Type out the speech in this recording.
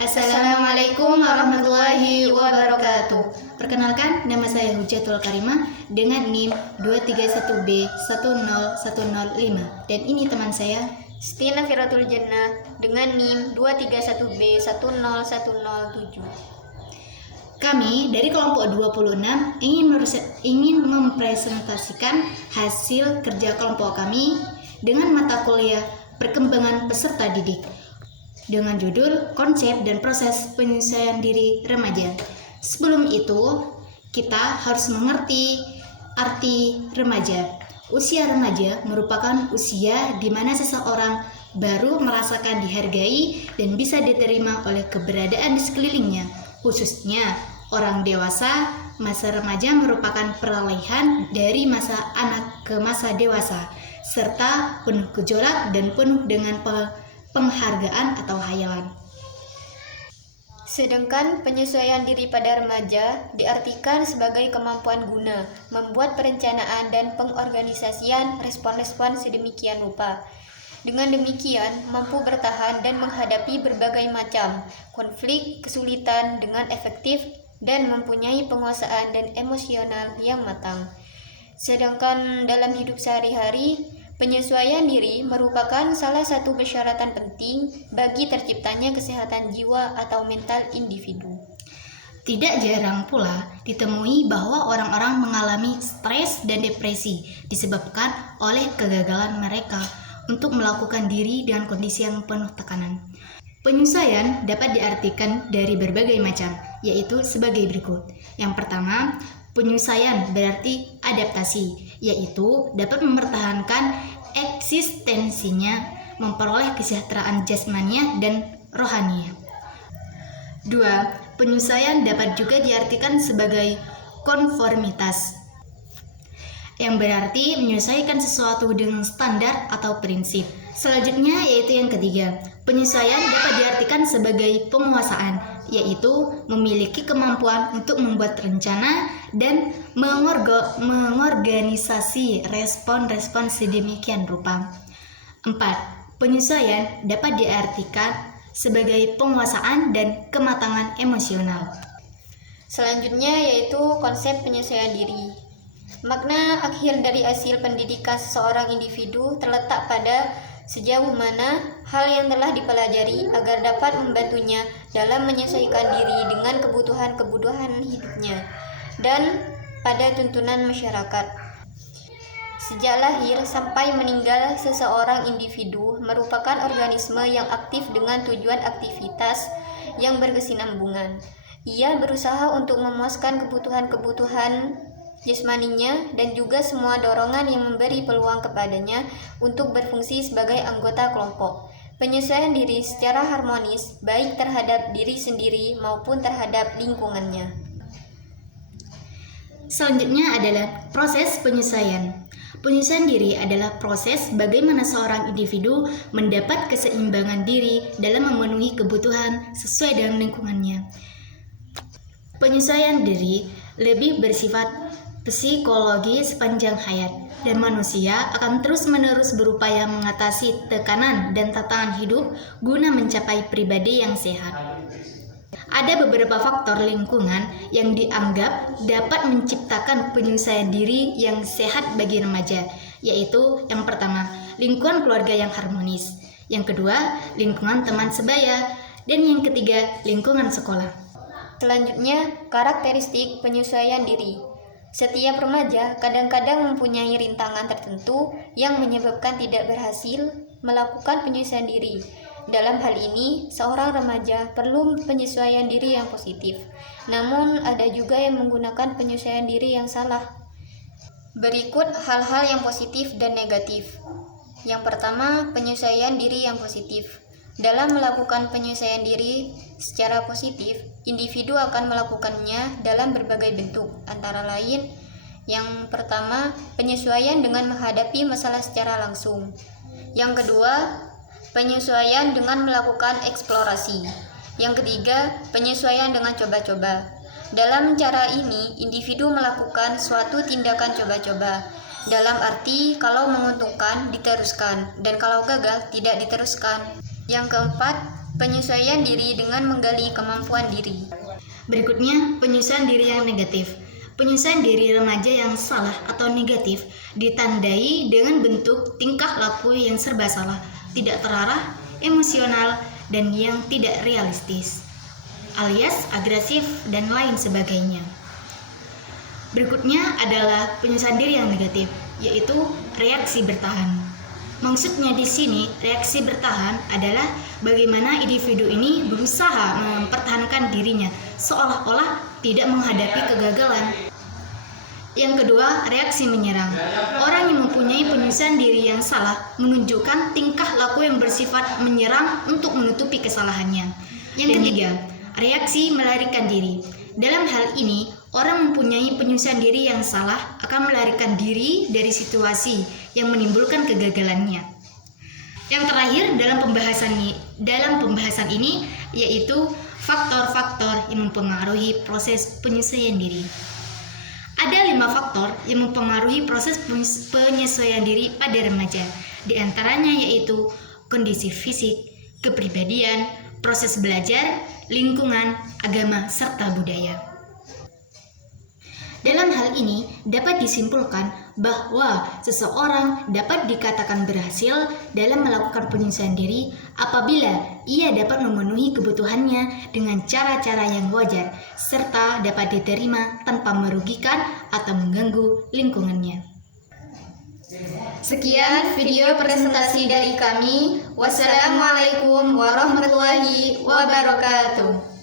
Assalamualaikum warahmatullahi wabarakatuh. Perkenalkan, nama saya Hujatul Karimah dengan NIM 231B10105. Dan ini teman saya Stina Firatul Jannah dengan NIM 231B10107. Kami dari kelompok 26 ingin mempresentasikan hasil kerja kelompok kami dengan mata kuliah perkembangan peserta didik dengan judul konsep dan proses penyesuaian diri remaja. Sebelum itu, kita harus mengerti arti remaja. Usia remaja merupakan usia di mana seseorang baru merasakan dihargai dan bisa diterima oleh keberadaan di sekelilingnya. Khususnya orang dewasa, masa remaja merupakan peralihan dari masa anak ke masa dewasa, serta penuh gejolak dan penuh dengan penghargaan atau hayalan. Sedangkan penyesuaian diri pada remaja diartikan sebagai kemampuan guna membuat perencanaan dan pengorganisasian respon-respon sedemikian rupa. Dengan demikian, mampu bertahan dan menghadapi berbagai macam konflik, kesulitan dengan efektif dan mempunyai penguasaan dan emosional yang matang. Sedangkan dalam hidup sehari-hari, penyesuaian diri merupakan salah satu persyaratan penting bagi terciptanya kesehatan jiwa atau mental individu. Tidak jarang pula ditemui bahwa orang-orang mengalami stres dan depresi disebabkan oleh kegagalan mereka untuk melakukan diri dengan kondisi yang penuh tekanan. Penyesuaian dapat diartikan dari berbagai macam, yaitu sebagai berikut. Yang pertama, penyesuaian berarti adaptasi, yaitu dapat mempertahankan eksistensinya, memperoleh kesejahteraan jasmaniah dan rohaniah. 2. Penyesuaian dapat juga diartikan sebagai konformitas, yang berarti menyesuaikan sesuatu dengan standar atau prinsip. Selanjutnya yaitu yang ketiga, penyesuaian dapat diartikan sebagai penguasaan, yaitu memiliki kemampuan untuk membuat rencana dan mengorganisasi respon-respon sedemikian rupa. 4. Penyesuaian dapat diartikan sebagai penguasaan dan kematangan emosional. Selanjutnya yaitu konsep penyesuaian diri. Makna akhir dari hasil pendidikan seseorang individu terletak pada sejauh mana hal yang telah dipelajari agar dapat membantunya dalam menyesuaikan diri dengan kebutuhan-kebutuhan hidupnya dan pada tuntunan masyarakat. Sejak lahir sampai meninggal, seseorang individu merupakan organisme yang aktif dengan tujuan aktivitas yang berkesinambungan. Ia berusaha untuk memuaskan kebutuhan-kebutuhan jasmaninya dan juga semua dorongan yang memberi peluang kepadanya untuk berfungsi sebagai anggota kelompok. Penyesuaian diri secara harmonis baik terhadap diri sendiri maupun terhadap lingkungannya. Selanjutnya adalah proses penyesuaian. Penyesuaian diri adalah proses bagaimana seorang individu mendapat keseimbangan diri dalam memenuhi kebutuhan sesuai dengan lingkungannya. Penyesuaian diri lebih bersifat psikologi sepanjang hayat, dan manusia akan terus-menerus berupaya mengatasi tekanan dan tantangan hidup guna mencapai pribadi yang sehat. Ada beberapa faktor lingkungan yang dianggap dapat menciptakan penyesuaian diri yang sehat bagi remaja, yaitu yang pertama, lingkungan keluarga yang harmonis, yang kedua, lingkungan teman sebaya, dan yang ketiga, lingkungan sekolah. Selanjutnya, karakteristik penyesuaian diri. Setiap remaja kadang-kadang mempunyai rintangan tertentu yang menyebabkan tidak berhasil melakukan penyesuaian diri. Dalam hal ini, seorang remaja perlu penyesuaian diri yang positif. Namun, ada juga yang menggunakan penyesuaian diri yang salah. Berikut hal-hal yang positif dan negatif. Yang pertama, penyesuaian diri yang positif. Dalam melakukan penyesuaian diri secara positif, individu akan melakukannya dalam berbagai bentuk, antara lain yang pertama, penyesuaian dengan menghadapi masalah secara langsung. Yang kedua, penyesuaian dengan melakukan eksplorasi. Yang ketiga, penyesuaian dengan coba-coba. Dalam cara ini, individu melakukan suatu tindakan coba-coba. Dalam arti, kalau menguntungkan, diteruskan, dan kalau gagal, tidak diteruskan. Yang keempat, penyesuaian diri dengan menggali kemampuan diri. Berikutnya, penyesuaian diri yang negatif. Penyesuaian diri remaja yang salah atau negatif ditandai dengan bentuk tingkah laku yang serba salah, tidak terarah, emosional, dan yang tidak realistis, alias agresif dan lain sebagainya. Berikutnya adalah penyesuaian diri yang negatif, yaitu reaksi bertahan. Maksudnya di sini, reaksi bertahan adalah bagaimana individu ini berusaha mempertahankan dirinya seolah-olah tidak menghadapi kegagalan. Yang kedua, reaksi menyerang. Orang yang mempunyai penyesuaian diri yang salah menunjukkan tingkah laku yang bersifat menyerang untuk menutupi kesalahannya. Yang ketiga, reaksi melarikan diri. Dalam hal ini, orang mempunyai penyesuaian diri yang salah akan melarikan diri dari situasi yang menimbulkan kegagalannya. Yang terakhir dalam pembahasan ini yaitu faktor-faktor yang mempengaruhi proses penyesuaian diri. Ada 5 faktor yang mempengaruhi proses penyesuaian diri pada remaja. Di antaranya yaitu kondisi fisik, kepribadian, proses belajar, lingkungan, agama, serta budaya. Dalam hal ini dapat disimpulkan bahwa seseorang dapat dikatakan berhasil dalam melakukan penyesuaian diri apabila ia dapat memenuhi kebutuhannya dengan cara-cara yang wajar serta dapat diterima tanpa merugikan atau mengganggu lingkungannya. Sekian video presentasi dari kami. Wassalamualaikum warahmatullahi wabarakatuh.